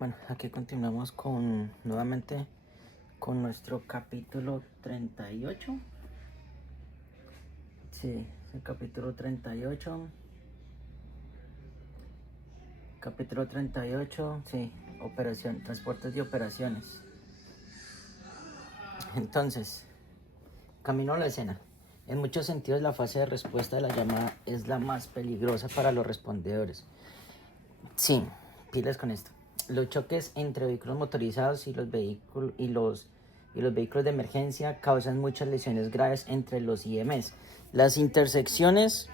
Bueno, aquí continuamos nuevamente con nuestro capítulo 38. Sí, el capítulo 38. Capítulo 38, sí, operación, transportes y operaciones. Entonces, camino a la escena. En muchos sentidos, la fase de respuesta de la llamada es la más peligrosa para los respondedores. Sí, pilas con esto. Los choques entre vehículos motorizados y los vehículos de emergencia causan muchas lesiones graves entre los IMS. Las intersecciones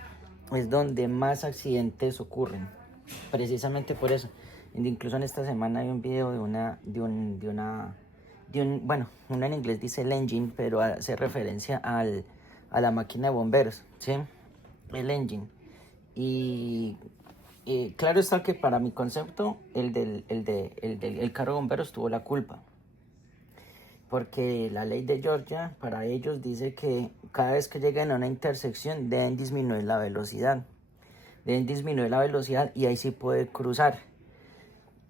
es donde más accidentes ocurren. Precisamente por eso. Incluso en esta semana hay un video una en inglés dice el engine, pero hace referencia a la máquina de bomberos, ¿sí? El engine. Y claro está que para mi concepto, el carro de bomberos tuvo la culpa. Porque la ley de Georgia, para ellos, dice que cada vez que lleguen a una intersección deben disminuir la velocidad. Deben disminuir la velocidad y ahí sí puede cruzar.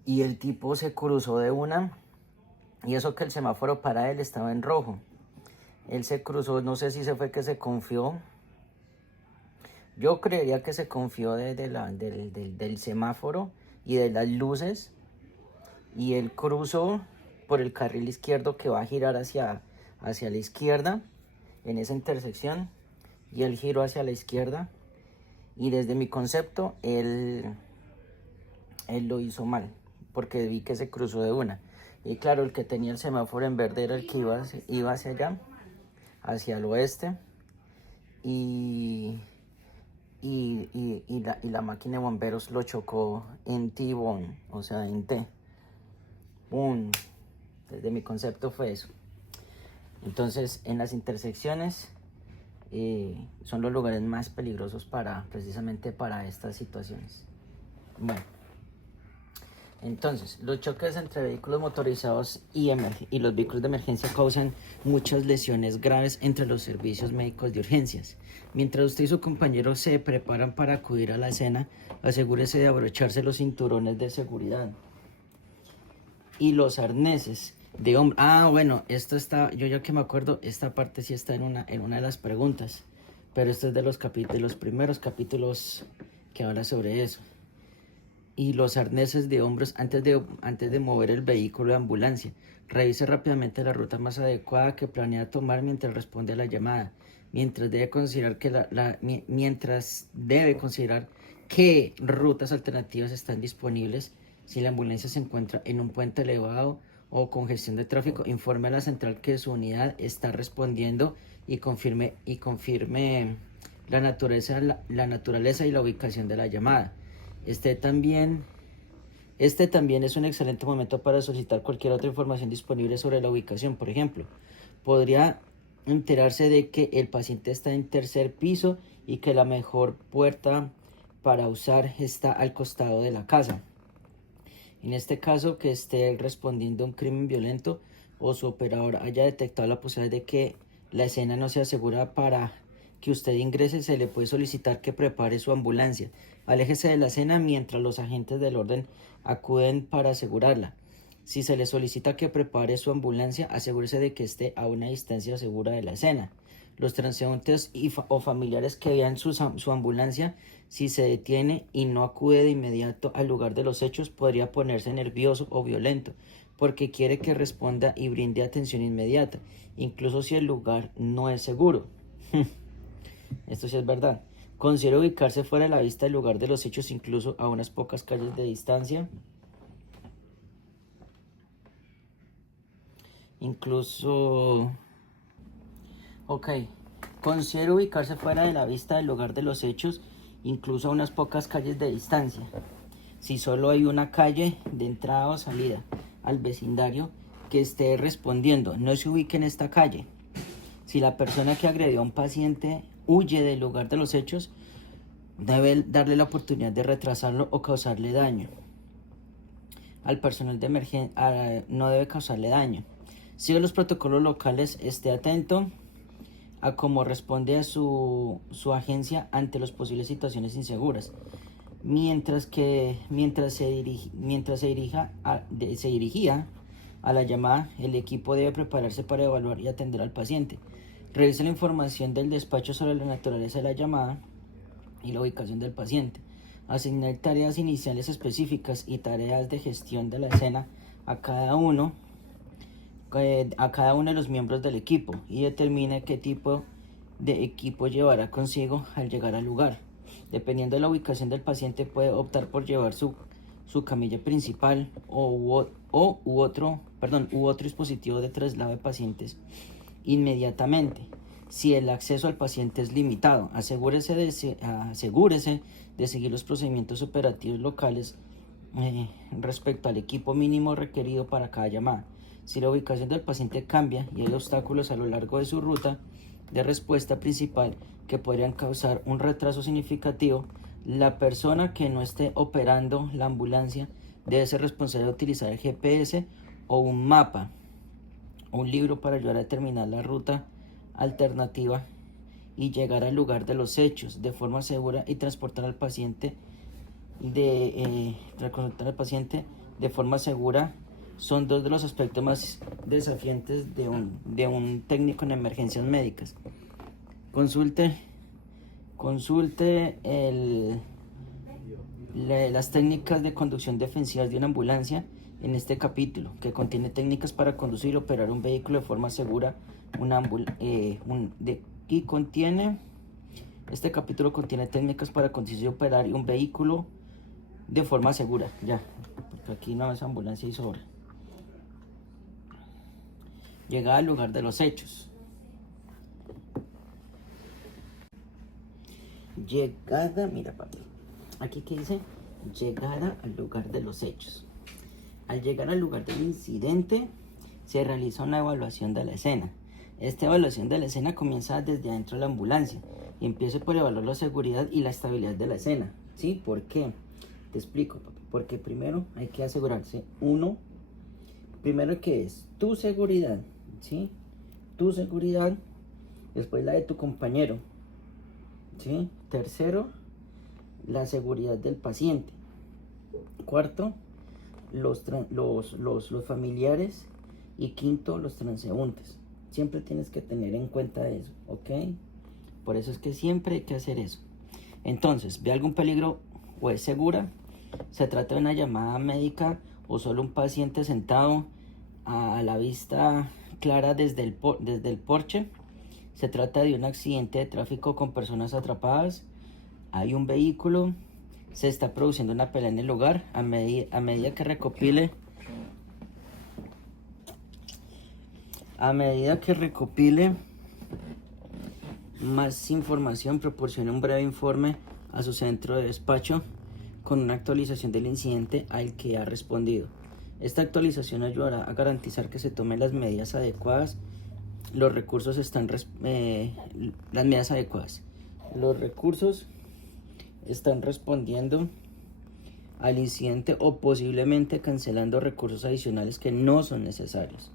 Y el tipo se cruzó de una, y eso que el semáforo para él estaba en rojo. Él se cruzó, no sé si se fue que se confió. Yo creería que se confió del semáforo y de las luces, y él cruzó por el carril izquierdo que va a girar hacia la izquierda en esa intersección, y él giró hacia la izquierda, y desde mi concepto él lo hizo mal porque vi que se cruzó de una. Y claro, el que tenía el semáforo en verde era el que iba hacia allá, hacia el oeste, y la máquina de bomberos lo chocó en T-bone, o sea, en T. ¡Pum! Desde mi concepto fue eso. Entonces, en las intersecciones son los lugares más peligrosos precisamente para estas situaciones. Bueno, entonces, los choques entre vehículos motorizados y los vehículos de emergencia causan muchas lesiones graves entre los servicios médicos de urgencias. Mientras usted y su compañero se preparan para acudir a la escena, asegúrese de abrocharse los cinturones de seguridad y los arneses de hombre. Bueno, esto está, yo ya que me acuerdo, esta parte sí está en una de las preguntas, pero esto es de los primeros capítulos que habla sobre eso. Y los arneses de hombros antes de mover el vehículo de ambulancia. Revise rápidamente la ruta más adecuada que planea tomar mientras responde a la llamada. Mientras debe considerar qué rutas alternativas están disponibles. Si la ambulancia se encuentra en un puente elevado o congestión de tráfico, informe a la central que su unidad está respondiendo y confirme la naturaleza y la ubicación de la llamada. Este también es un excelente momento para solicitar cualquier otra información disponible sobre la ubicación. Por ejemplo, podría enterarse de que el paciente está en tercer piso y que la mejor puerta para usar está al costado de la casa. En este caso, que esté respondiendo a un crimen violento o su operador haya detectado la posibilidad de que la escena no sea segura para que usted ingrese, se le puede solicitar que prepare su ambulancia. Aléjese de la escena mientras los agentes del orden acuden para asegurarla. Si se le solicita que prepare su ambulancia, asegúrese de que esté a una distancia segura de la escena. Los transeúntes o familiares que vean su ambulancia, si se detiene y no acude de inmediato al lugar de los hechos, podría ponerse nervioso o violento, porque quiere que responda y brinde atención inmediata, incluso si el lugar no es seguro. Esto sí es verdad. Considere ubicarse fuera de la vista del lugar de los hechos, incluso a unas pocas calles de distancia. Considere ubicarse fuera de la vista del lugar de los hechos, incluso a unas pocas calles de distancia. Si solo hay una calle de entrada o salida al vecindario que esté respondiendo, no se ubique en esta calle. Si la persona que agredió a un paciente huye del lugar de los hechos, debe darle la oportunidad de retrasarlo o causarle daño. Al personal de emergencia no debe causarle daño. Sigue los protocolos locales, esté atento a cómo responde a su agencia ante las posibles situaciones inseguras. Se dirigía a la llamada, el equipo debe prepararse para evaluar y atender al paciente. Revise la información del despacho sobre la naturaleza de la llamada y la ubicación del paciente. Asignar tareas iniciales específicas y tareas de gestión de la escena a cada uno de los miembros del equipo, y determine qué tipo de equipo llevará consigo al llegar al lugar. Dependiendo de la ubicación del paciente, puede optar por llevar su camilla principal u otro dispositivo de traslado de pacientes inmediatamente. Si el acceso al paciente es limitado, asegúrese de seguir los procedimientos operativos locales respecto al equipo mínimo requerido para cada llamada. Si la ubicación del paciente cambia y hay obstáculos a lo largo de su ruta de respuesta principal que podrían causar un retraso significativo, la persona que no esté operando la ambulancia debe ser responsable de utilizar el GPS o un mapa o un libro para ayudar a determinar la ruta alternativa y llegar al lugar de los hechos de forma segura y transportar al paciente de forma segura. Son dos de los aspectos más desafiantes de un técnico en emergencias médicas. Consulte las técnicas de conducción defensivas de una ambulancia en este capítulo, que contiene técnicas para conducir y operar un vehículo de forma segura. Este capítulo contiene técnicas para conducir y operar un vehículo de forma segura. Ya, porque aquí no es ambulancia y sobra. Llegada al lugar de los hechos. Mira papi, aquí que dice llegada al lugar de los hechos. Al llegar al lugar del incidente, se realiza una evaluación de la escena. Esta evaluación de la escena comienza desde adentro de la ambulancia y empieza por evaluar la seguridad y la estabilidad de la escena. ¿Sí? ¿Por qué? Te explico, papi. Porque primero hay que asegurarse, primero que es tu seguridad, ¿sí? Tu seguridad, después la de tu compañero, ¿sí? Tercero, la seguridad del paciente. Cuarto, los familiares, y quinto, los transeúntes. Siempre tienes que tener en cuenta eso, ¿ok? Por eso es que siempre hay que hacer eso. Entonces, ¿ve algún peligro o es segura? ¿Se trata de una llamada médica o solo un paciente sentado a la vista clara desde el porche? ¿Se trata de un accidente de tráfico con personas atrapadas? ¿Hay un vehículo? ¿Se está produciendo una pelea en el lugar? A medida que recopile más información, proporcione un breve informe a su centro de despacho con una actualización del incidente al que ha respondido. Esta actualización ayudará a garantizar que se tomen las medidas adecuadas. Los recursos están respondiendo al incidente o posiblemente cancelando recursos adicionales que no son necesarios.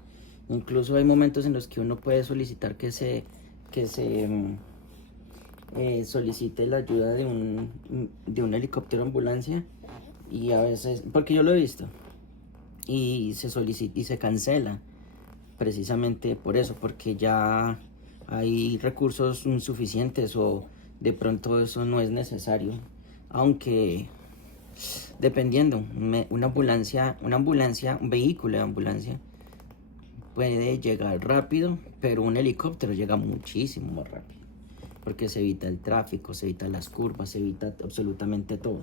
Incluso hay momentos en los que uno puede solicitar que se solicite la ayuda de un helicóptero ambulancia, y a veces, porque yo lo he visto, y se solicita y se cancela precisamente por eso, porque ya hay recursos insuficientes o de pronto eso no es necesario, aunque dependiendo, un vehículo de ambulancia puede llegar rápido, pero un helicóptero llega muchísimo más rápido, porque se evita el tráfico, se evita las curvas, se evita absolutamente todo.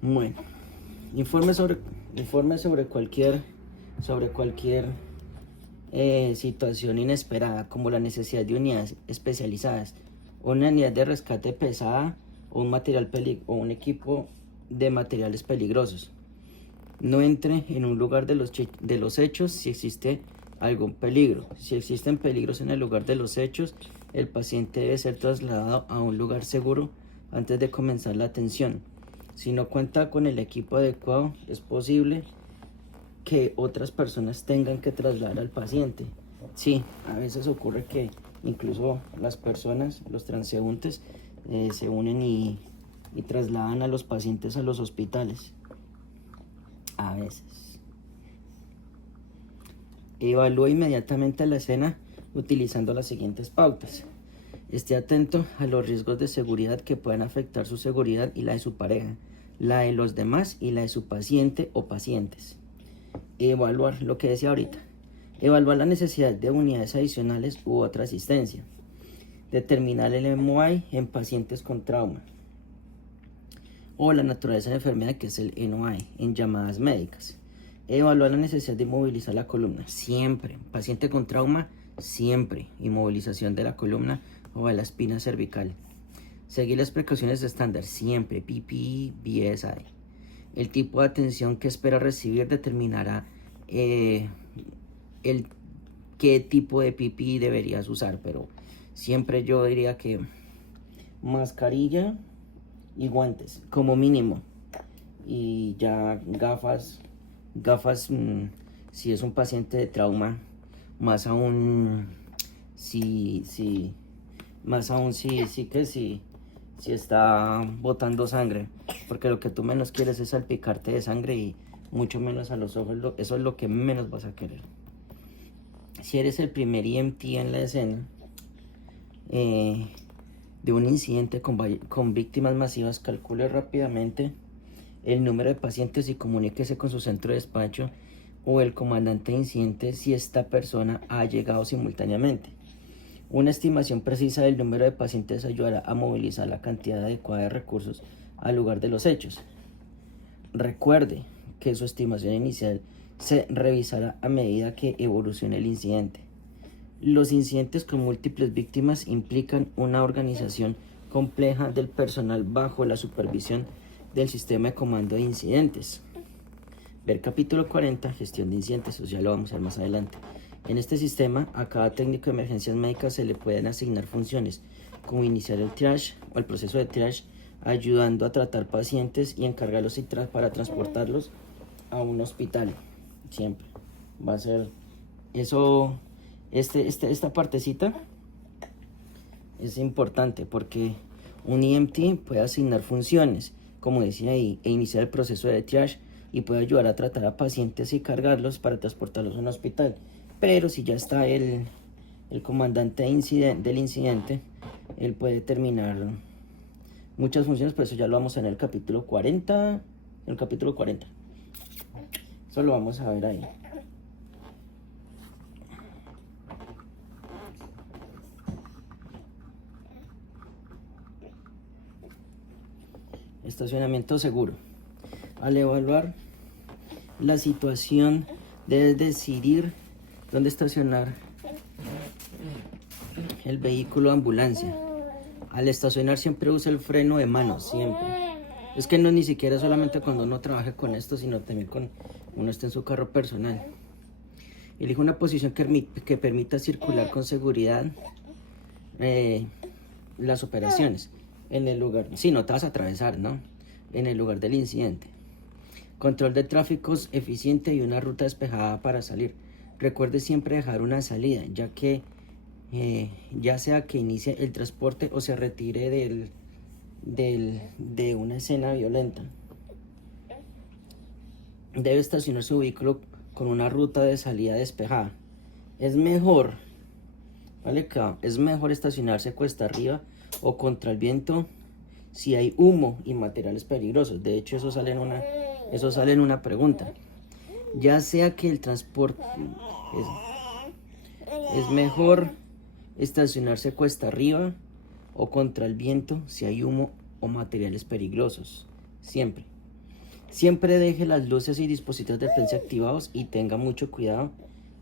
Bueno, informe sobre cualquier situación inesperada, como la necesidad de unidades especializadas, una unidad de rescate pesada o un equipo de materiales peligrosos. No entre en un lugar de los hechos si existe algún peligro. Si existen peligros en el lugar de los hechos, el paciente debe ser trasladado a un lugar seguro antes de comenzar la atención. Si no cuenta con el equipo adecuado, es posible que otras personas tengan que trasladar al paciente. Sí, a veces ocurre que incluso las personas, los transeúntes, se unen y y trasladan a los pacientes a los hospitales. A veces. Evalúa inmediatamente la escena utilizando las siguientes pautas. Esté atento a los riesgos de seguridad que puedan afectar su seguridad y la de su pareja, la de los demás y la de su paciente o pacientes. Evaluar, lo que decía ahorita. Evaluar la necesidad de unidades adicionales u otra asistencia. Determinar el MOI en pacientes con trauma. O la naturaleza de la enfermedad, que es el NOI, en llamadas médicas. Evaluar la necesidad de inmovilizar la columna. Siempre. Paciente con trauma, siempre. Inmovilización de la columna o de la espina cervical. Seguir las precauciones estándar. Siempre. PPE, BSI. El tipo de atención que espera recibir determinará qué tipo de PPE deberías usar. Pero siempre yo diría que mascarilla y guantes como mínimo, y ya gafas si es un paciente de trauma, más aún si está botando sangre, porque lo que tú menos quieres es salpicarte de sangre y mucho menos a los ojos. Eso es lo que menos vas a querer. Si eres el primer EMT en la escena de un incidente con víctimas masivas, calcule rápidamente el número de pacientes y comuníquese con su centro de despacho o el comandante de incidente si esta persona ha llegado simultáneamente. Una estimación precisa del número de pacientes ayudará a movilizar la cantidad adecuada de recursos al lugar de los hechos. Recuerde que su estimación inicial se revisará a medida que evolucione el incidente. Los incidentes con múltiples víctimas implican una organización compleja del personal bajo la supervisión del sistema de comando de incidentes. Ver capítulo 40, gestión de incidentes, eso ya lo vamos a ver más adelante. En este sistema, a cada técnico de emergencias médicas se le pueden asignar funciones, como iniciar el triage o el proceso de triage, ayudando a tratar pacientes y encargarlos para transportarlos a un hospital. Siempre va a ser eso. Esta partecita es importante porque un EMT puede asignar funciones, como decía ahí, e iniciar el proceso de triage y puede ayudar a tratar a pacientes y cargarlos para transportarlos a un hospital. Pero si ya está el comandante del incidente, él puede terminar muchas funciones, por eso ya lo vamos a ver en el capítulo 40. Eso lo vamos a ver ahí. Estacionamiento seguro. Al evaluar la situación, debes decidir dónde estacionar el vehículo de ambulancia. Al estacionar siempre usa el freno de mano, siempre. Es que no ni siquiera solamente cuando uno trabaja con esto, sino también cuando uno está en su carro personal. Elige una posición que permita circular con seguridad las operaciones. En el lugar, si no te vas a atravesar, ¿no? En el lugar del incidente. Control de tráfico eficiente y una ruta despejada para salir. Recuerde siempre dejar una salida, ya que ya sea que inicie el transporte o se retire de una escena violenta. Debe estacionar su vehículo con una ruta de salida despejada. Es mejor, ¿vale? Es mejor estacionarse cuesta arriba o contra el viento si hay humo y materiales peligrosos. De hecho, eso sale en una pregunta. Ya sea que el transporte es mejor estacionarse cuesta arriba o contra el viento si hay humo o materiales peligrosos. Siempre deje las luces y dispositivos de emergencia activados y tenga mucho cuidado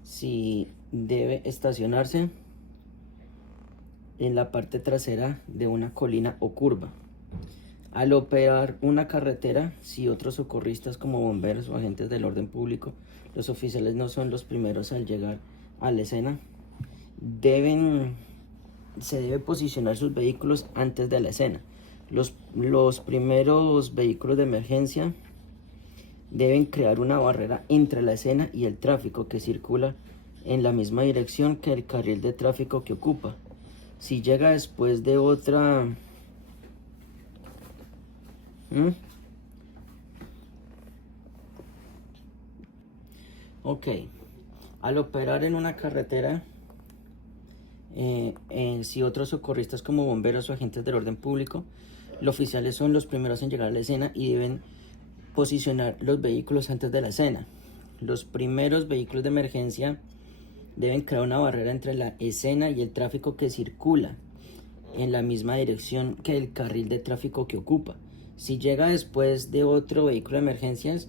si debe estacionarse en la parte trasera de una colina o curva. Al operar una carretera, si otros socorristas como bomberos o agentes del orden público, los oficiales no son los primeros al llegar a la escena, se debe posicionar sus vehículos antes de la escena. Los primeros vehículos de emergencia deben crear una barrera entre la escena y el tráfico que circula en la misma dirección que el carril de tráfico que ocupa. Si llega después de otra ¿Mm? Ok, al operar en una carretera, si otros socorristas como bomberos o agentes del orden público, los oficiales son los primeros en llegar a la escena y deben posicionar los vehículos antes de la escena. Los primeros vehículos de emergencia deben crear una barrera entre la escena y el tráfico que circula en la misma dirección que el carril de tráfico que ocupa. Si llega después de otro vehículo de emergencias,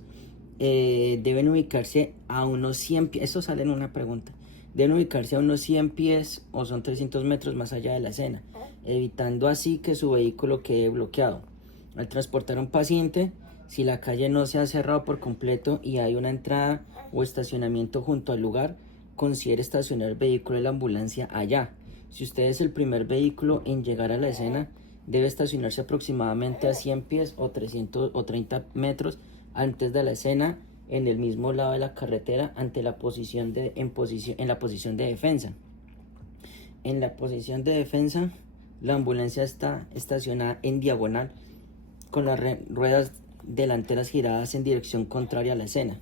deben ubicarse a unos 100 pies, esto sale en una pregunta, deben ubicarse a unos 100 pies o son 300 metros más allá de la escena, evitando así que su vehículo quede bloqueado. Al transportar a un paciente, si la calle no se ha cerrado por completo y hay una entrada o estacionamiento junto al lugar, considere estacionar el vehículo de la ambulancia allá. Si usted es el primer vehículo en llegar a la escena, debe estacionarse aproximadamente a 100 pies o 330 metros antes de la escena, en el mismo lado de la carretera, ante la posición en la posición de defensa. En la posición de defensa, la ambulancia está estacionada en diagonal con las ruedas delanteras giradas en dirección contraria a la escena.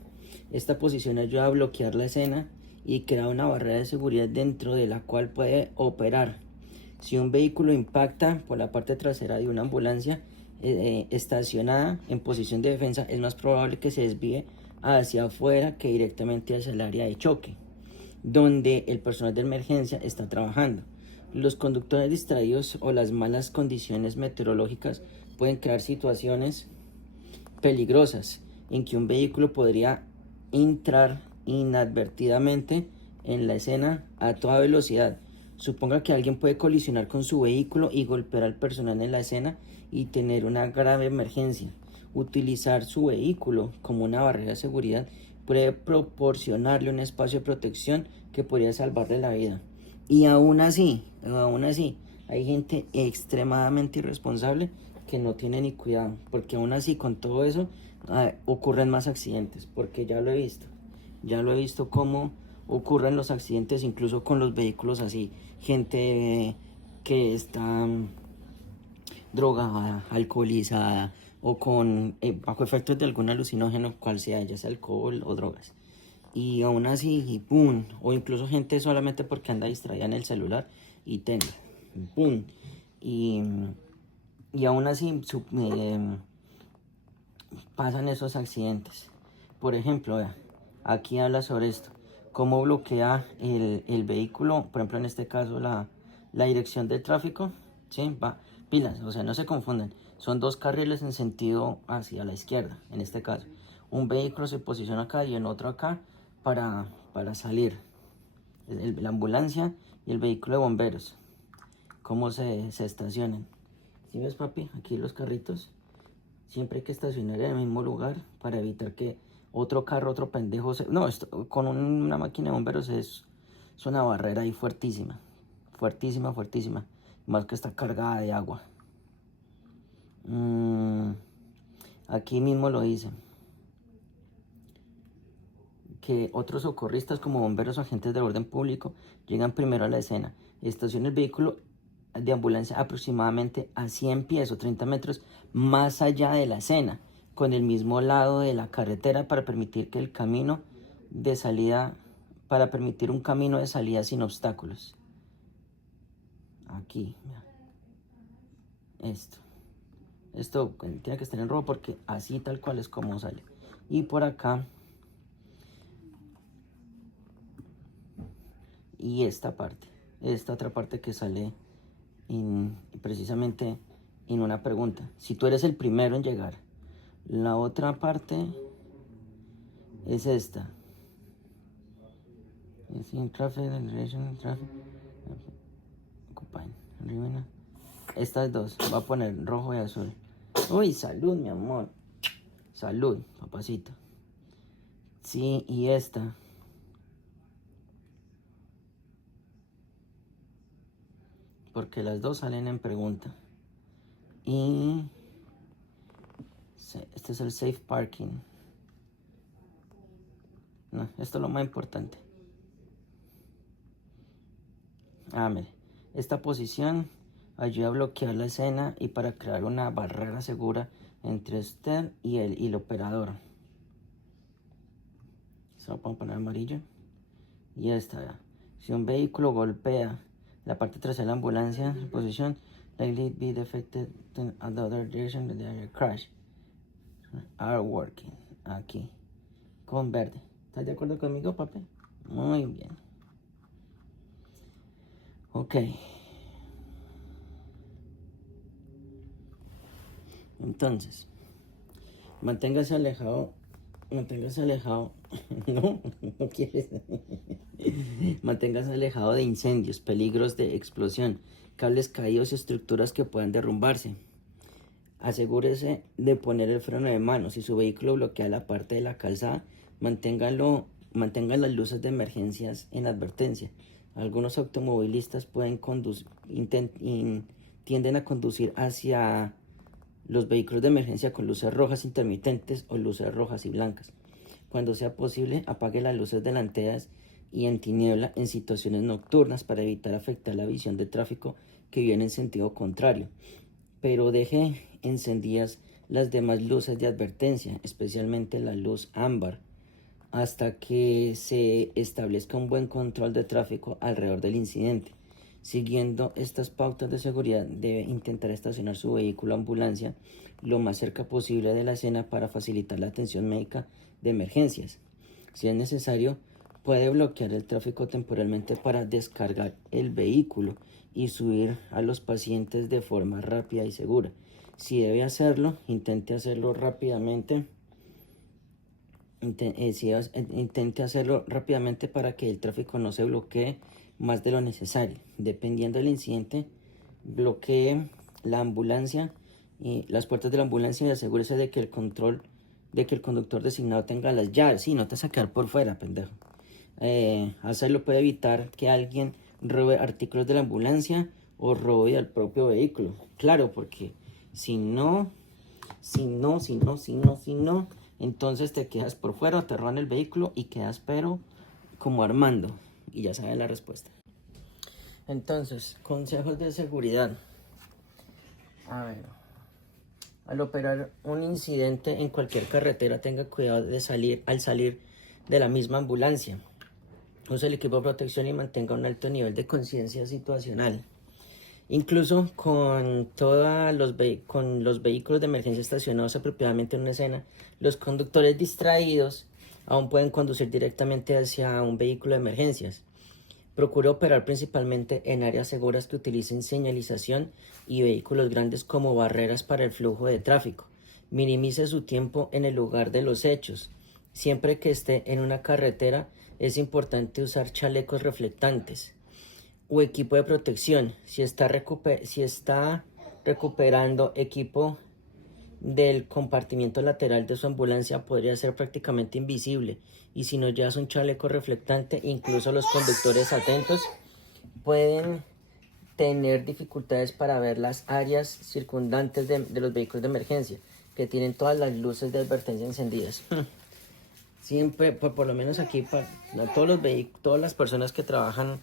Esta posición ayuda a bloquear la escena y crea una barrera de seguridad dentro de la cual puede operar. Si un vehículo impacta por la parte trasera de una ambulancia estacionada en posición de defensa, es más probable que se desvíe hacia afuera que directamente hacia el área de choque, donde el personal de emergencia está trabajando. Los conductores distraídos o las malas condiciones meteorológicas pueden crear situaciones peligrosas en que un vehículo podría entrar inadvertidamente en la escena a toda velocidad. Suponga que alguien puede colisionar con su vehículo y golpear al personal en la escena y tener una grave emergencia. Utilizar su vehículo como una barrera de seguridad puede proporcionarle un espacio de protección que podría salvarle la vida. Y aún así, hay gente extremadamente irresponsable que no tiene ni cuidado, porque aún así con todo eso ocurren más accidentes, porque ya lo he visto cómo ocurren los accidentes incluso con los vehículos así, gente que está drogada, alcoholizada o con bajo efectos de algún alucinógeno, cual sea, ya sea alcohol o drogas. Y aún así, y pum, o incluso gente solamente porque anda distraída en el celular y tenga, pum, y, y aún así pasan esos accidentes. Por ejemplo, vea, aquí habla sobre esto, cómo bloquea el vehículo, por ejemplo en este caso la dirección del tráfico, ¿sí? Va, pilas, o sea, no se confundan, son dos carriles en sentido hacia la izquierda, en este caso. Un vehículo se posiciona acá y en otro acá para salir, la ambulancia y el vehículo de bomberos, cómo se estacionan. ¿Sí ves, papi? Aquí los carritos. Siempre hay que estacionar en el mismo lugar para evitar que otro carro, otro pendejo No, con una máquina de bomberos es una barrera ahí fuertísima. Fuertísima, fuertísima. Más que está cargada de agua. Aquí mismo lo dice. Que otros socorristas como bomberos o agentes de orden público llegan primero a la escena. Estaciona el vehículo de ambulancia aproximadamente a 100 pies o 30 metros más allá de la escena, con el mismo lado de la carretera para permitir que el camino de salida, para permitir un camino de salida sin obstáculos. Aquí, esto tiene que estar en rojo porque así tal cual es como sale. Y por acá, y esta otra parte que sale precisamente en una pregunta. Si tú eres el primero en llegar, la otra parte es esta. Estas dos, va a poner rojo y azul. Uy, salud, mi amor. Salud, papacito. Sí, y esta. Porque las dos salen en pregunta. Y este es el safe parking. No, esto es lo más importante. Mire, esta posición ayuda a bloquear la escena y para crear una barrera segura entre usted y el operador. Se lo puedo poner amarillo. Y esta, vea. Si un vehículo golpea la parte trasera de la ambulancia en posición, likely be defected in another direction than the crash. Are working. Aquí. Con verde. ¿Estás de acuerdo conmigo, papi? Muy bien. Ok. Entonces, manténgase alejado. No, no quieres. Manténgase alejado de incendios, peligros de explosión, cables caídos y estructuras que puedan derrumbarse. Asegúrese de poner el freno de mano. Si su vehículo bloquea la parte de la calzada, mantenga las luces de emergencias en advertencia. Algunos automovilistas tienden a conducir hacia los vehículos de emergencia con luces rojas intermitentes o luces rojas y blancas. Cuando sea posible, apague las luces delanteras y en tiniebla en situaciones nocturnas para evitar afectar la visión de tráfico que viene en sentido contrario. Pero deje encendidas las demás luces de advertencia, especialmente la luz ámbar, hasta que se establezca un buen control de tráfico alrededor del incidente. Siguiendo estas pautas de seguridad, debe intentar estacionar su vehículo ambulancia lo más cerca posible de la escena para facilitar la atención médica de emergencias. Si es necesario, puede bloquear el tráfico temporalmente para descargar el vehículo y subir a los pacientes de forma rápida y segura. Si debe hacerlo, intente hacerlo rápidamente. Intente hacerlo rápidamente para que el tráfico no se bloquee más de lo necesario. Dependiendo del incidente, bloquee la ambulancia y las puertas de la ambulancia y asegúrese de que el conductor designado tenga las llaves. Sí, no te vas a quedar por fuera, pendejo. Hacerlo puede evitar que alguien robe artículos de la ambulancia o robe al propio vehículo. Claro, porque si no, entonces te quedas por fuera, te roban el vehículo y quedas pero como Armando. Y ya sabes la respuesta. Entonces, consejos de seguridad. A ver, al operar un incidente en cualquier carretera, tenga cuidado al salir de la misma ambulancia. Use el equipo de protección y mantenga un alto nivel de conciencia situacional. Incluso con los vehículos de emergencia estacionados apropiadamente en una escena, los conductores distraídos aún pueden conducir directamente hacia un vehículo de emergencias. Procure operar principalmente en áreas seguras que utilicen señalización y vehículos grandes como barreras para el flujo de tráfico. Minimice su tiempo en el lugar de los hechos. Siempre que esté en una carretera, es importante usar chalecos reflectantes o equipo de protección. Si está recuperando equipo del compartimiento lateral de su ambulancia, podría ser prácticamente invisible, y si no llevas un chaleco reflectante, incluso los conductores atentos pueden tener dificultades para ver las áreas circundantes de los vehículos de emergencia, que tienen todas las luces de advertencia encendidas. Siempre, por lo menos aquí, para todas las personas que trabajan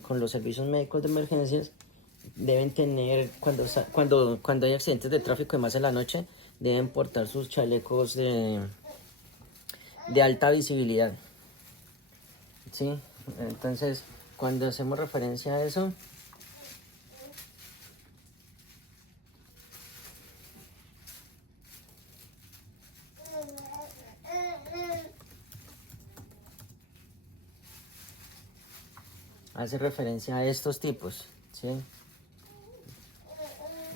con los servicios médicos de emergencias, deben tener, cuando hay accidentes de tráfico y más en la noche, deben portar sus chalecos de alta visibilidad. ¿Sí? Entonces, cuando hacemos referencia a eso, hace referencia a estos tipos, ¿sí?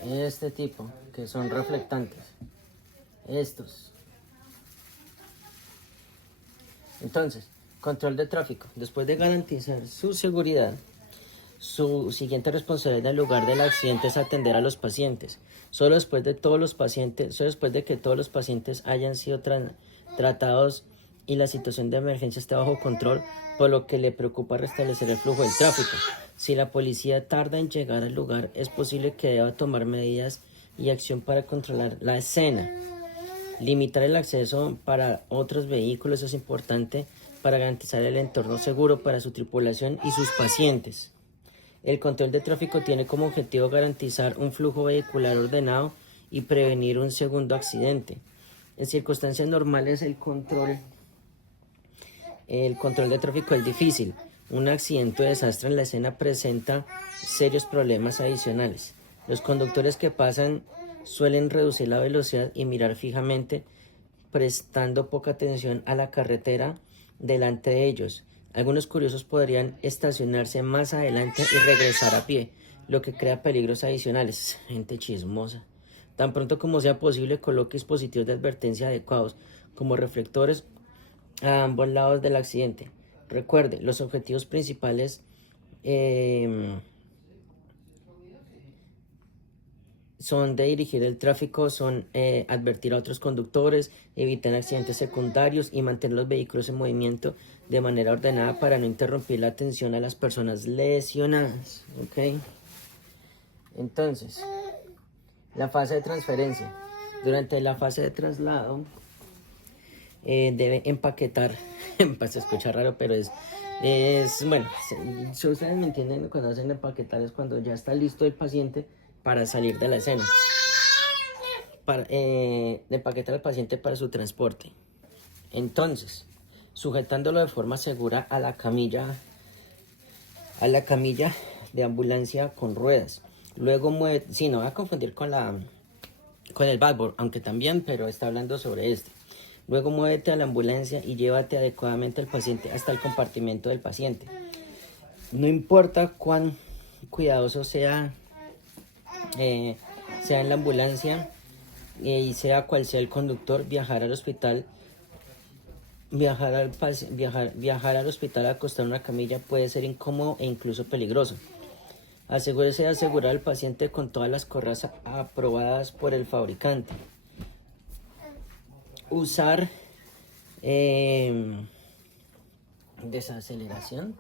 Este tipo, que son reflectantes. Estos. Entonces, control de tráfico. Después de garantizar su seguridad, su siguiente responsabilidad en el lugar del accidente es atender a los pacientes. Solo después de que todos los pacientes hayan sido tratados y la situación de emergencia esté bajo control, por lo que le preocupa restablecer el flujo del tráfico. Si la policía tarda en llegar al lugar, es posible que deba tomar medidas y acción para controlar la escena. Limitar el acceso para otros vehículos es importante para garantizar el entorno seguro para su tripulación y sus pacientes. El control de tráfico tiene como objetivo garantizar un flujo vehicular ordenado y prevenir un segundo accidente. En circunstancias normales el control de tráfico es difícil. Un accidente o desastre en la escena presenta serios problemas adicionales. Los conductores que pasan suelen reducir la velocidad y mirar fijamente, prestando poca atención a la carretera delante de ellos. Algunos curiosos podrían estacionarse más adelante y regresar a pie, lo que crea peligros adicionales. Gente chismosa. Tan pronto como sea posible, coloque dispositivos de advertencia adecuados, como reflectores a ambos lados del accidente. Recuerde, los objetivos principales son de dirigir el tráfico, son advertir a otros conductores, evitar accidentes secundarios y mantener los vehículos en movimiento de manera ordenada para no interrumpir la atención a las personas lesionadas. ¿Ok? Entonces, la fase de transferencia. Durante la fase de traslado, debe empaquetar. Se escucha raro, pero bueno, si ustedes me entienden, cuando hacen empaquetar es cuando ya está listo el paciente para salir de la escena, de empaquetar al paciente para su transporte. Entonces, sujetándolo de forma segura a la camilla de ambulancia con ruedas. Luego mueve, sí, no va a confundir con el backboard, aunque también, pero está hablando sobre este. Luego muévete a la ambulancia y llévate adecuadamente al paciente hasta el compartimento del paciente. No importa cuán cuidadoso sea en la ambulancia y sea cual sea el conductor, viajar al hospital acostado en una camilla puede ser incómodo e incluso peligroso. Asegúrese de asegurar al paciente con todas las correas aprobadas por el fabricante. Usar desaceleración.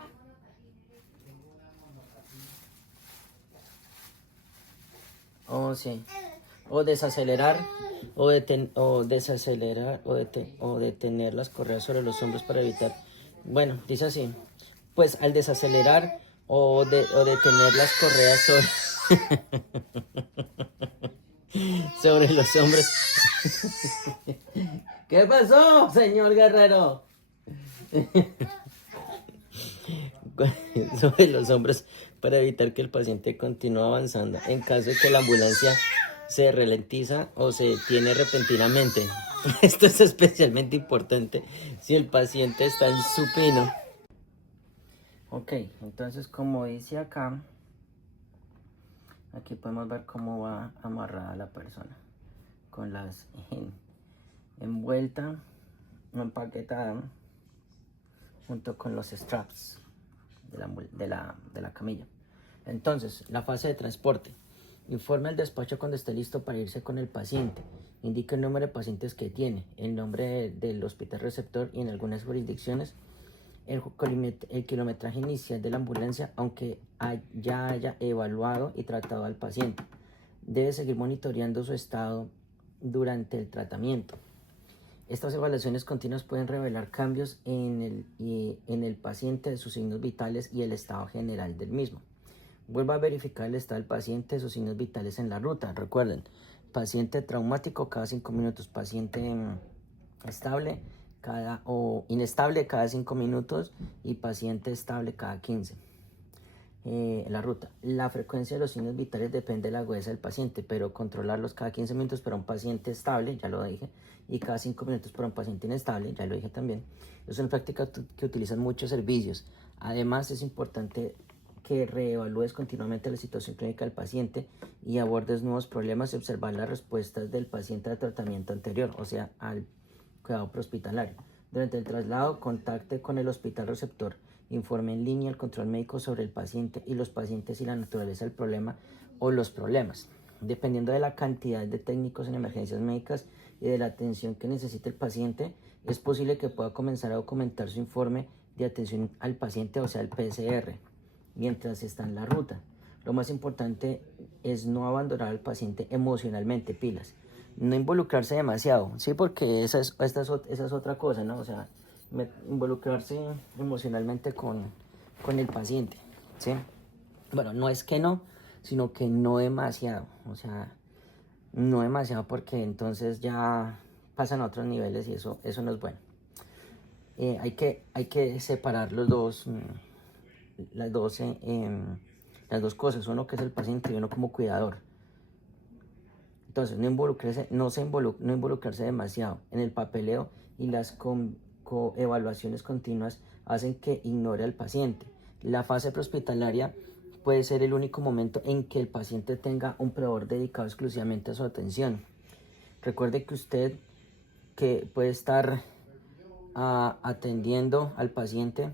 Sí. O desacelerar o detener las correas sobre los hombros para evitar. Bueno, dice así. Pues al desacelerar o detener las correas sobre los hombros. ¿Qué pasó, señor Guerrero? Sobre los hombros para evitar que el paciente continúe avanzando en caso de que la ambulancia se ralentiza o se detiene repentinamente. Esto es especialmente importante si el paciente está en supino. Ok, entonces como dice acá, aquí podemos ver cómo va amarrada la persona con las envuelta, empaquetada junto con los straps de la camilla. Entonces, la fase de transporte. Informe al despacho cuando esté listo para irse con el paciente. Indique el número de pacientes que tiene, el nombre del hospital receptor y en algunas jurisdicciones el kilometraje inicial de la ambulancia, aunque ya haya evaluado y tratado al paciente. Debe seguir monitoreando su estado durante el tratamiento. Estas evaluaciones continuas pueden revelar cambios en el paciente de sus signos vitales y el estado general del mismo. Vuelva a verificar el estado del paciente, sus signos vitales en la ruta. Recuerden, paciente traumático cada 5 minutos, paciente estable o inestable cada 5 minutos y paciente estable cada 15. La ruta. La frecuencia de los signos vitales depende de la agudeza del paciente, pero controlarlos cada 15 minutos para un paciente estable, ya lo dije, y cada 5 minutos para un paciente inestable, ya lo dije también. Es una práctica que utilizan muchos servicios. Además, es importante que reevalúes continuamente la situación clínica del paciente y abordes nuevos problemas y observar las respuestas del paciente al tratamiento anterior, o sea, al cuidado prehospitalario. Durante el traslado, contacte con el hospital receptor. Informe en línea el control médico sobre el paciente y los pacientes y la naturaleza del problema o los problemas. Dependiendo de la cantidad de técnicos en emergencias médicas y de la atención que necesite el paciente, es posible que pueda comenzar a documentar su informe de atención al paciente, o sea, el PCR, mientras está en la ruta. Lo más importante es no abandonar al paciente emocionalmente, pilas. No involucrarse demasiado, sí, porque esa es otra cosa, ¿no? O sea, involucrarse emocionalmente con el paciente, ¿sí? Bueno, no es que no, sino que no demasiado. O sea, No demasiado, porque entonces ya pasan a otros niveles y eso no es bueno. Hay que separar las dos, las dos cosas, uno que es el paciente y uno como cuidador. Entonces, no involucrarse demasiado en el papeleo, y las evaluaciones continuas hacen que ignore al paciente. La fase prehospitalaria puede ser el único momento en que el paciente tenga un proveedor dedicado exclusivamente a su atención. Recuerde que usted que puede estar atendiendo al paciente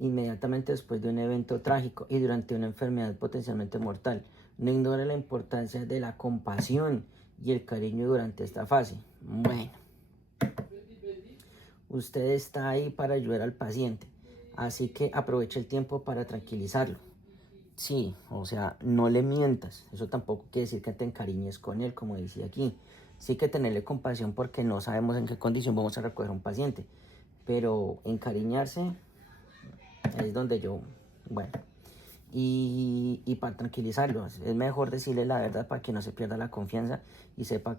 inmediatamente después de un evento trágico y durante una enfermedad potencialmente mortal. No ignore la importancia de la compasión y el cariño durante esta fase. Bueno, usted está ahí para ayudar al paciente, así que aproveche el tiempo para tranquilizarlo. Sí, o sea, no le mientas. Eso tampoco quiere decir que te encariñes con él, como decía aquí. Sí que tenerle compasión, porque no sabemos en qué condición vamos a recoger a un paciente. Pero encariñarse es donde yo, bueno. Y para tranquilizarlo, es mejor decirle la verdad para que no se pierda la confianza y sepa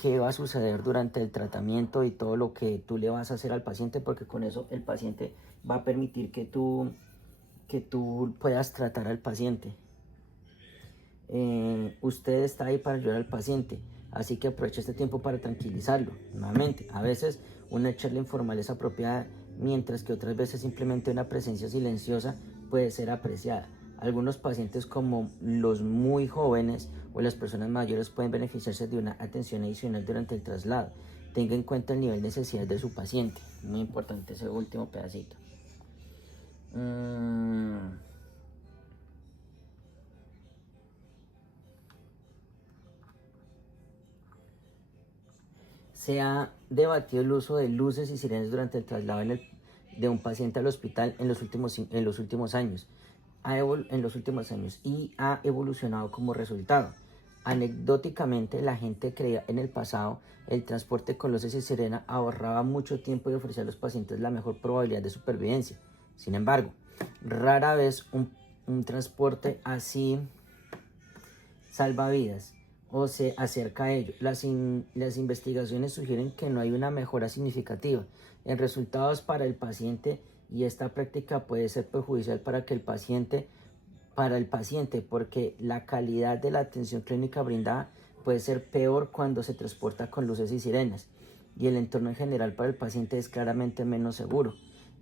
qué va a suceder durante el tratamiento y todo lo que tú le vas a hacer al paciente, porque con eso el paciente va a permitir que tú puedas tratar al paciente. Usted está ahí para ayudar al paciente, así que aproveche este tiempo para tranquilizarlo. Nuevamente, a veces una charla informal es apropiada, mientras que otras veces simplemente una presencia silenciosa puede ser apreciada. Algunos pacientes, como los muy jóvenes o las personas mayores, pueden beneficiarse de una atención adicional durante el traslado. Tenga en cuenta el nivel de necesidad de su paciente. Muy importante ese último pedacito. Se ha debatido el uso de luces y sirenas durante el traslado de un paciente al hospital en los últimos años. Y ha evolucionado como resultado. Anecdóticamente, la gente creía en el pasado el transporte con luces y sirena ahorraba mucho tiempo y ofrecía a los pacientes la mejor probabilidad de supervivencia. Sin embargo, rara vez un transporte así salva vidas o se acerca a ello. Las investigaciones sugieren que no hay una mejora significativa en resultados para el paciente, y esta práctica puede ser perjudicial para el paciente, porque la calidad de la atención clínica brindada puede ser peor cuando se transporta con luces y sirenas, y el entorno en general para el paciente es claramente menos seguro.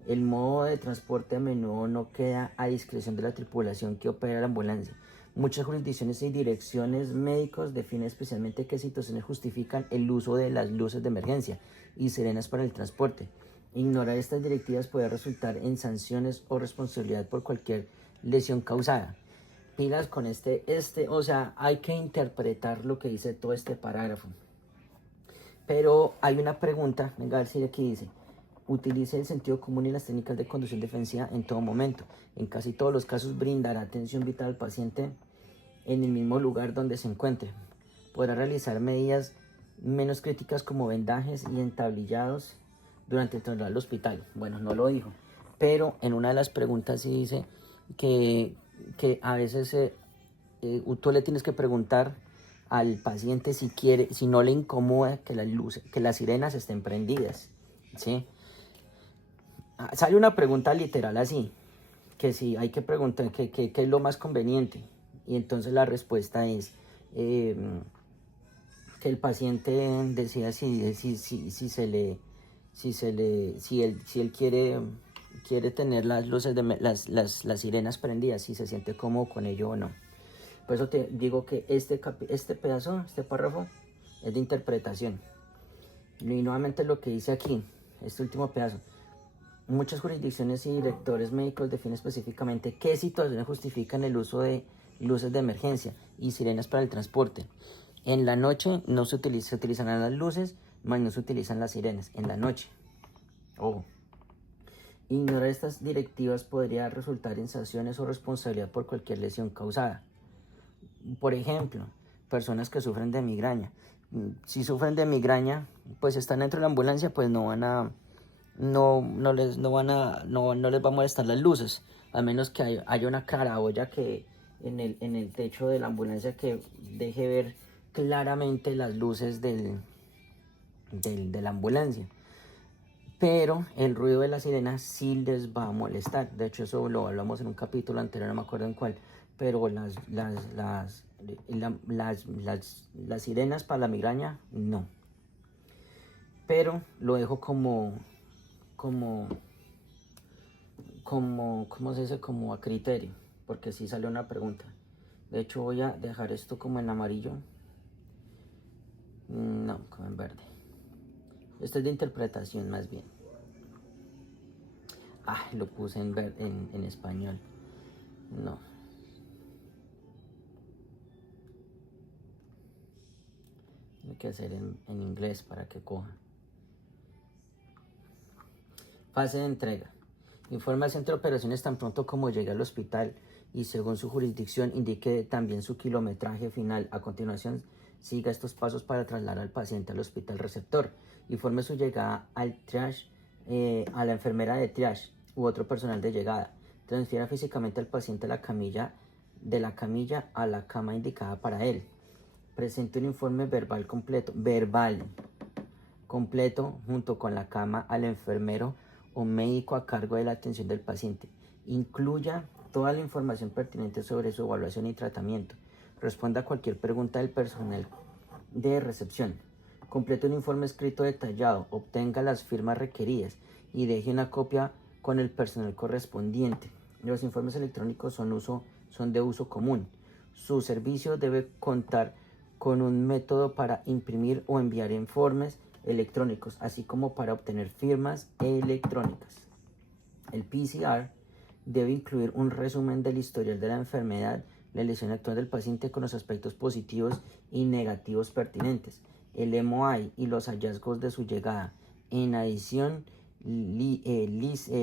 El modo de transporte a menudo no queda a discreción de la tripulación que opera la ambulancia. Muchas jurisdicciones y direcciones médicos definen especialmente qué situaciones justifican el uso de las luces de emergencia y sirenas para el transporte. Ignorar estas directivas puede resultar en sanciones o responsabilidad por cualquier lesión causada. Pilas con o sea, hay que interpretar lo que dice todo este parágrafo. Pero hay una pregunta, venga a ver si aquí dice: utilice el sentido común y las técnicas de conducción defensiva en todo momento. En casi todos los casos brindará atención vital al paciente en el mismo lugar donde se encuentre. Podrá realizar medidas menos críticas como vendajes y entablillados durante el traslado al hospital. Bueno, no lo dijo, pero en una de las preguntas sí dice que a veces tú le tienes que preguntar al paciente si no le incomoda que las sirenas estén prendidas, ¿sí? Sale una pregunta literal así, que si hay que preguntar qué es lo más conveniente, y entonces la respuesta es que el paciente decida si él quiere tener las luces las sirenas prendidas, si se siente cómodo con ello o no. Por eso te digo que este párrafo es de interpretación. Y nuevamente lo que dice aquí, este último pedazo: muchas jurisdicciones y directores médicos definen específicamente qué situaciones justifican el uso de luces de emergencia y sirenas para el transporte. En la noche se utilizarán las luces, mas no se utilizan las sirenas en la noche. Ojo. Ignorar estas directivas podría resultar en sanciones o responsabilidad por cualquier lesión causada. Por ejemplo, personas que sufren de migraña. Si sufren de migraña, pues están dentro de la ambulancia, pues no les va a molestar las luces, a menos que haya una claraboya que en el techo de la ambulancia que deje ver claramente las luces de la ambulancia. Pero el ruido de la sirena sí les va a molestar. De hecho, eso lo hablamos en un capítulo anterior, no me acuerdo en cuál. Pero las sirenas para la migraña, no. Pero lo dejo como, ¿cómo se dice? Como a criterio, porque sí sale una pregunta. De hecho, voy a dejar esto como en amarillo. No, como en verde. Esto es de interpretación más bien. Lo puse en español. No. Hay que hacer en inglés para que coja. Fase de entrega. Informe al centro de operaciones tan pronto como llegue al hospital y según su jurisdicción indique también su kilometraje final. A continuación, siga estos pasos para trasladar al paciente al hospital receptor. Informe su llegada al triage, a la enfermera de triage u otro personal de llegada. Transfiera físicamente al paciente de la camilla a la cama indicada para él. Presente un informe verbal completo junto con la cama al enfermero o médico a cargo de la atención del paciente. Incluya toda la información pertinente sobre su evaluación y tratamiento. Responda a cualquier pregunta del personal de recepción. Complete un informe escrito detallado, obtenga las firmas requeridas y deje una copia con el personal correspondiente. Los informes electrónicos son de uso común. Su servicio debe contar con un método para imprimir o enviar informes electrónicos, así como para obtener firmas electrónicas. El PCR debe incluir un resumen del historial de la enfermedad, la lesión actual del paciente con los aspectos positivos y negativos pertinentes, el MOI y los hallazgos de su llegada. En adición,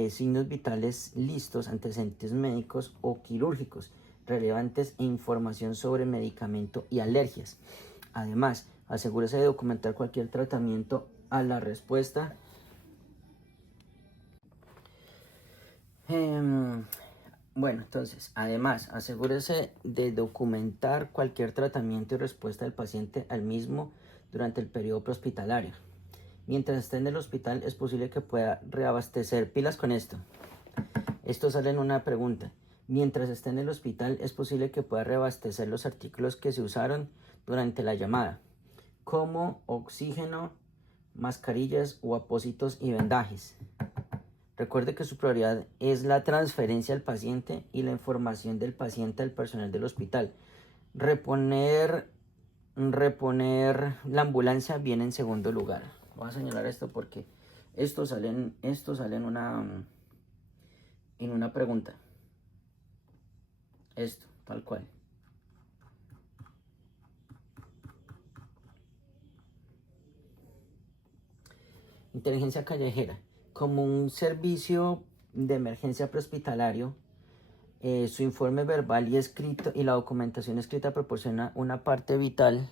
signos vitales listos, antecedentes médicos o quirúrgicos relevantes e información sobre medicamento y alergias. Además, asegúrese de documentar cualquier tratamiento a la respuesta. Bueno, entonces, además, asegúrese de documentar cualquier tratamiento y respuesta del paciente al mismo durante el periodo prehospitalario. Mientras esté en el hospital, es posible que pueda reabastecer. Pilas con esto. Esto sale en una pregunta. Mientras esté en el hospital, es posible que pueda reabastecer los artículos que se usaron durante la llamada, como oxígeno, mascarillas o apósitos y vendajes. Recuerde que su prioridad es la transferencia al paciente y la información del paciente al personal del hospital. Reponer la ambulancia viene en segundo lugar. Voy a señalar esto porque esto sale en una pregunta. Esto, tal cual. Inteligencia callejera. Como un servicio de emergencia prehospitalario, su informe verbal y escrito y la documentación escrita proporciona una parte vital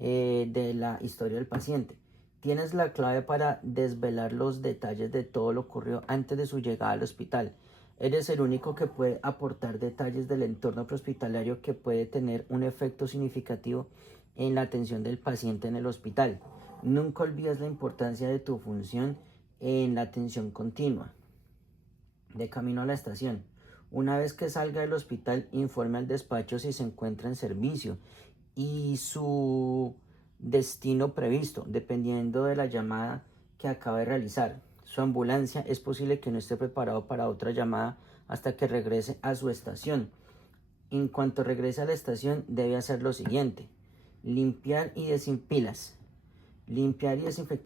de la historia del paciente. Tienes la clave para desvelar los detalles de todo lo ocurrido antes de su llegada al hospital. Eres el único que puede aportar detalles del entorno prehospitalario que puede tener un efecto significativo en la atención del paciente en el hospital. Nunca olvides la importancia de tu función en la atención continua. De camino a la estación. Una vez que salga del hospital, informe al despacho si se encuentra en servicio y su destino previsto, dependiendo de la llamada que acaba de realizar. Su ambulancia es posible que no esté preparado para otra llamada hasta que regrese a su estación. En cuanto regrese a la estación, debe hacer lo siguiente: limpiar y desinfectar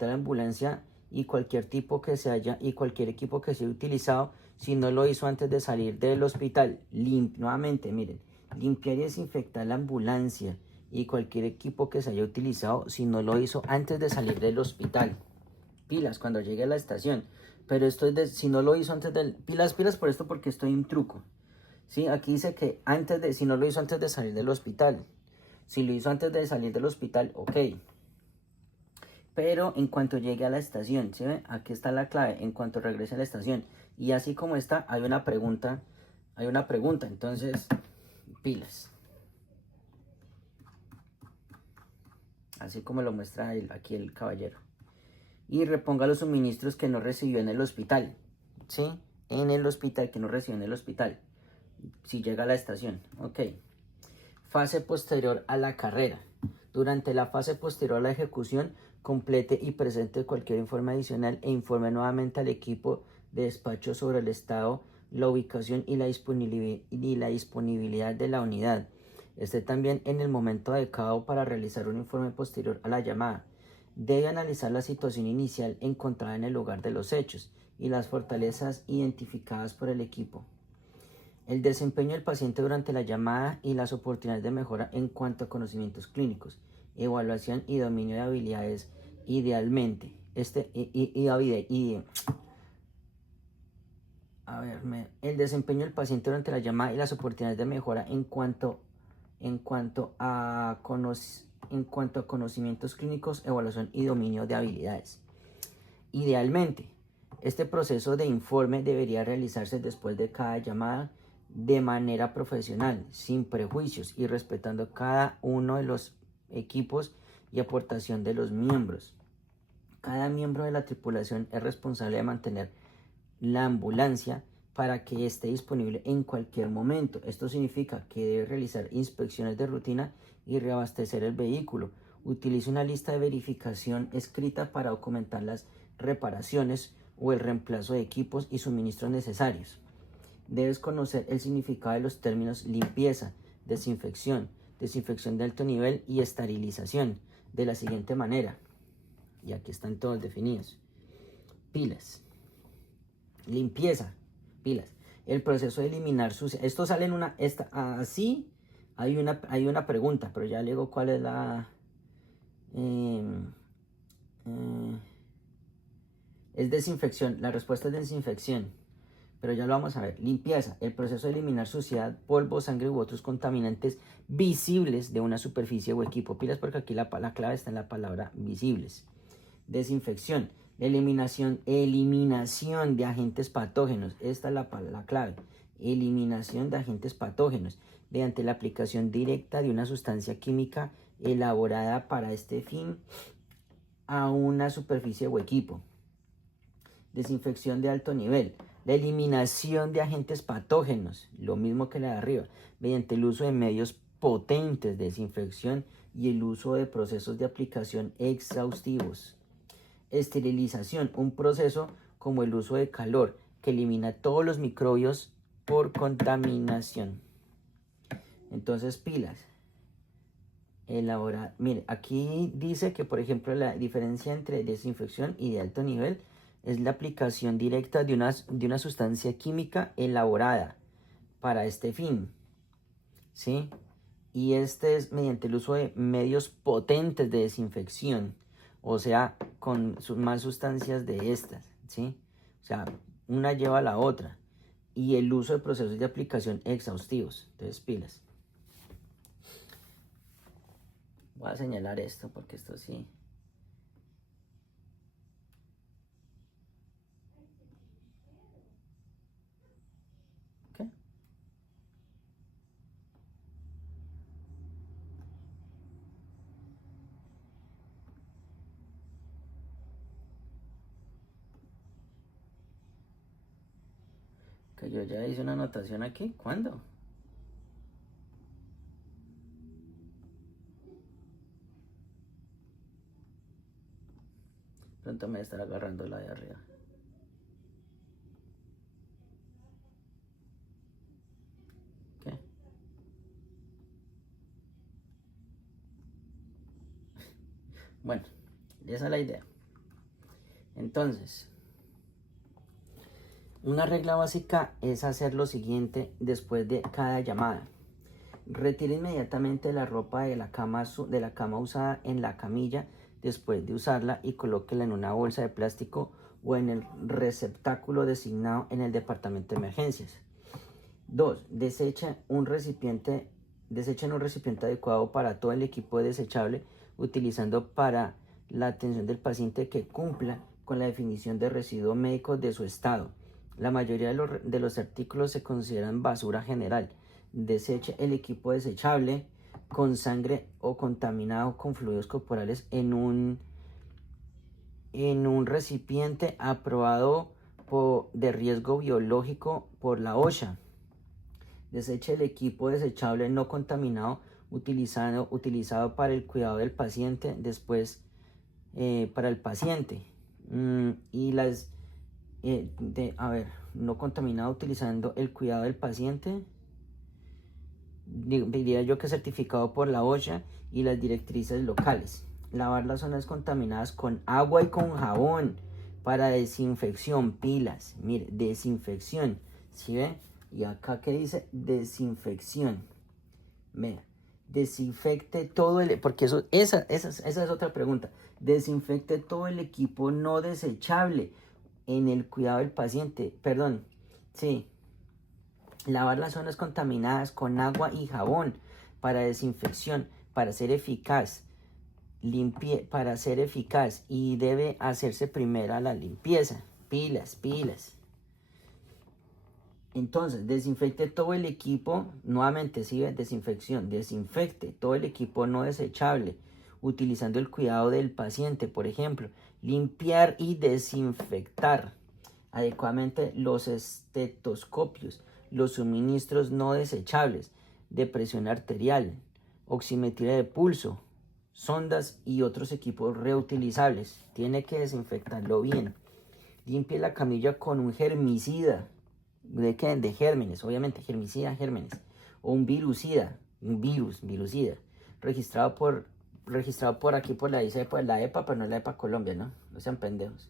la ambulancia y cualquier equipo que se haya utilizado si no lo hizo antes de salir del hospital. Nuevamente, miren, limpiar y desinfectar la ambulancia y cualquier equipo que se haya utilizado si no lo hizo antes de salir del hospital. Pilas cuando llegue a la estación. Pero esto es si no lo hizo antes del... Pilas por esto porque estoy en truco. ¿Sí? Aquí dice que si no lo hizo antes de salir del hospital. Si lo hizo antes de salir del hospital, ok. Pero en cuanto llegue a la estación, ¿sí ve? Aquí está la clave, en cuanto regrese a la estación. Y así como está, hay una pregunta. Entonces, Pilas. Así como lo muestra aquí el caballero. Y reponga los suministros que no recibió en el hospital. ¿Sí? En el hospital, que no recibió en el hospital. Si llega a la estación. Ok. Fase posterior a la carrera. Durante la fase posterior a la ejecución, complete y presente cualquier informe adicional e informe nuevamente al equipo de despacho sobre el estado, la ubicación y la disponibilidad de la unidad. Esté también en el momento adecuado para realizar un informe posterior a la llamada. Debe analizar la situación inicial encontrada en el lugar de los hechos y las fortalezas identificadas por el equipo. El desempeño del paciente durante la llamada y las oportunidades de mejora en cuanto a conocimientos clínicos, evaluación y dominio de habilidades, idealmente. El desempeño del paciente durante la llamada y las oportunidades de mejora en cuanto a conocimientos clínicos, evaluación y dominio de habilidades. Idealmente, este proceso de informe debería realizarse después de cada llamada de manera profesional, sin prejuicios y respetando cada uno de los equipos y aportación de los miembros. Cada miembro de la tripulación es responsable de mantener la ambulancia para que esté disponible en cualquier momento. Esto significa que debe realizar inspecciones de rutina y reabastecer el vehículo. Utilice una lista de verificación escrita para documentar las reparaciones o el reemplazo de equipos y suministros necesarios. Debes conocer el significado de los términos limpieza, desinfección, desinfección de alto nivel y esterilización de la siguiente manera. Y aquí están todos definidos. Pilas. Limpieza. Pilas. El proceso de eliminar suciedad. Esto sale en una... así hay una pregunta, pero ya le digo cuál es la... es desinfección. La respuesta es desinfección. Pero ya lo vamos a ver. Limpieza. El proceso de eliminar suciedad, polvo, sangre u otros contaminantes visibles de una superficie o equipo. Pilas porque aquí la clave está en la palabra visibles. Desinfección. Eliminación de agentes patógenos. Esta es la clave. Eliminación de agentes patógenos mediante la aplicación directa de una sustancia química elaborada para este fin a una superficie o equipo. Desinfección de alto nivel. La eliminación de agentes patógenos, lo mismo que la de arriba, mediante el uso de medios potentes de desinfección y el uso de procesos de aplicación exhaustivos. Esterilización, un proceso como el uso de calor que elimina todos los microbios por contaminación. Entonces, pilas. Mire, aquí dice que, por ejemplo, la diferencia entre desinfección y de alto nivel es la aplicación directa de una sustancia química elaborada para este fin, ¿sí? Y este es mediante el uso de medios potentes de desinfección, o sea, con más sustancias de estas, ¿sí? O sea, una lleva a la otra. Y el uso de procesos de aplicación exhaustivos. Entonces, pilas. Voy a señalar esto porque esto sí... Que yo ya hice una anotación aquí. ¿Cuándo? Pronto me voy a estar agarrando la de arriba. ¿Qué? Bueno, esa es la idea. Entonces, una regla básica es hacer lo siguiente después de cada llamada. Retire inmediatamente la ropa de la cama usada en la camilla después de usarla y colóquela en una bolsa de plástico o en el receptáculo designado en el departamento de emergencias. 2. Desechen un recipiente adecuado para todo el equipo desechable utilizando para la atención del paciente que cumpla con la definición de residuo médico de su estado. La mayoría de los artículos se consideran basura general. Deseche el equipo desechable con sangre o contaminado con fluidos corporales en un recipiente aprobado de riesgo biológico por la OSHA. Deseche el equipo desechable no contaminado utilizado para el cuidado del paciente después para el paciente. No contaminado utilizando el cuidado del paciente. Diría yo que certificado por la OSHA y las directrices locales. Lavar las zonas contaminadas con agua y con jabón para desinfección, pilas, mire, desinfección, ¿sí ve? Y acá que dice desinfección, mira, desinfecte todo porque esa es otra pregunta, desinfecte todo el equipo no desechable en el cuidado del paciente, perdón, sí, lavar las zonas contaminadas con agua y jabón para desinfección, para ser eficaz, y debe hacerse primero la limpieza, pilas. Entonces, desinfecte todo el equipo, nuevamente sigue desinfección, desinfecte todo el equipo no desechable, utilizando el cuidado del paciente, por ejemplo, limpiar y desinfectar adecuadamente los estetoscopios, los suministros no desechables de presión arterial, oximetría de pulso, sondas y otros equipos reutilizables. Tiene que desinfectarlo bien. Limpie la camilla con un germicida. ¿De qué? De gérmenes, obviamente, germicida, gérmenes. O un virucida, virucida. Registrado por aquí, por la EPA, pero no es la EPA Colombia, ¿no? No sean pendejos.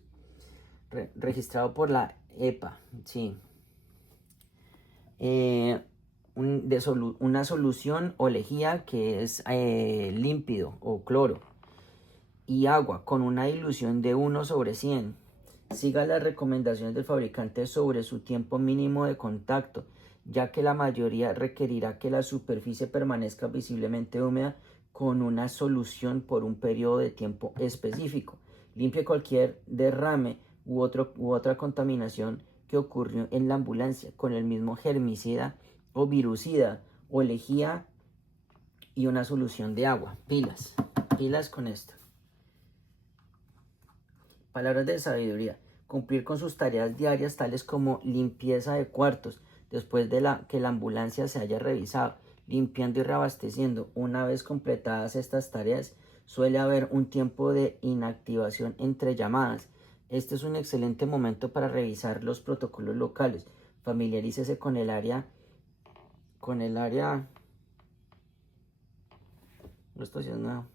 Registrado por la EPA, sí. Una solución o lejía que es límpido o cloro. Y agua con una dilución de 1/100. Siga las recomendaciones del fabricante sobre su tiempo mínimo de contacto, ya que la mayoría requerirá que la superficie permanezca visiblemente húmeda con una solución por un periodo de tiempo específico. Limpie cualquier derrame u otra contaminación que ocurrió en la ambulancia con el mismo germicida o virucida o lejía y una solución de agua. Pilas con esto. Palabras de sabiduría. Cumplir con sus tareas diarias tales como limpieza de cuartos después de que la ambulancia se haya revisado, limpiando y reabasteciendo. Una vez completadas estas tareas, suele haber un tiempo de inactivación entre llamadas. Este es un excelente momento para revisar los protocolos locales. Familiarícese con el área. No estoy haciendo nada.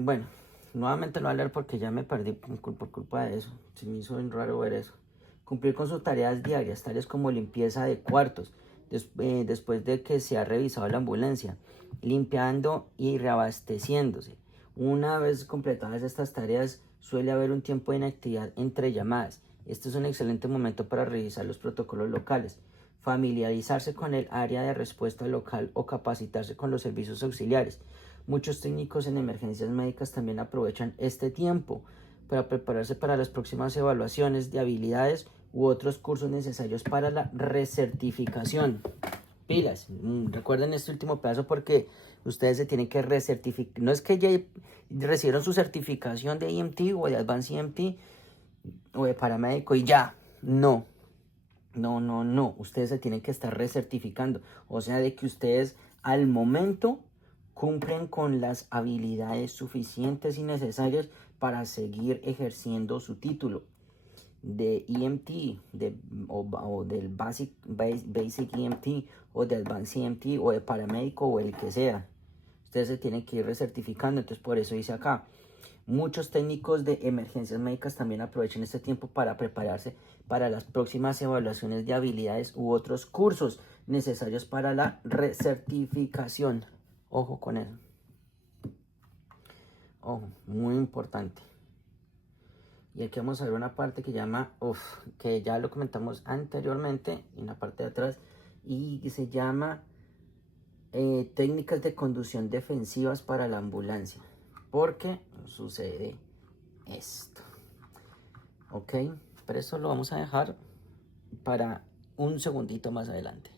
Bueno, nuevamente lo voy a leer porque ya me perdí por culpa de eso. Se me hizo bien raro ver eso. Cumplir con sus tareas diarias, tales como limpieza de cuartos, después de que se ha revisado la ambulancia, limpiando y reabasteciéndose. Una vez completadas estas tareas, suele haber un tiempo de inactividad entre llamadas. Este es un excelente momento para revisar los protocolos locales, familiarizarse con el área de respuesta local o capacitarse con los servicios auxiliares. Muchos técnicos en emergencias médicas también aprovechan este tiempo para prepararse para las próximas evaluaciones de habilidades u otros cursos necesarios para la recertificación. Pilas, recuerden este último pedazo porque ustedes se tienen que recertificar. No es que ya recibieron su certificación de EMT o de Advanced EMT o de paramédico y ya. No. Ustedes se tienen que estar recertificando. O sea, de que ustedes al momento cumplen con las habilidades suficientes y necesarias para seguir ejerciendo su título de EMT o del Basic EMT o de Advanced EMT o de paramédico o el que sea. Ustedes se tienen que ir recertificando. Entonces por eso dice acá, muchos técnicos de emergencias médicas también aprovechan este tiempo para prepararse para las próximas evaluaciones de habilidades u otros cursos necesarios para la recertificación. Ojo con eso. Ojo, muy importante. Y aquí vamos a ver una parte que llama, que ya lo comentamos anteriormente en la parte de atrás, y que se llama técnicas de conducción defensivas para la ambulancia. Porque sucede esto. Ok, pero eso lo vamos a dejar para un segundito más adelante.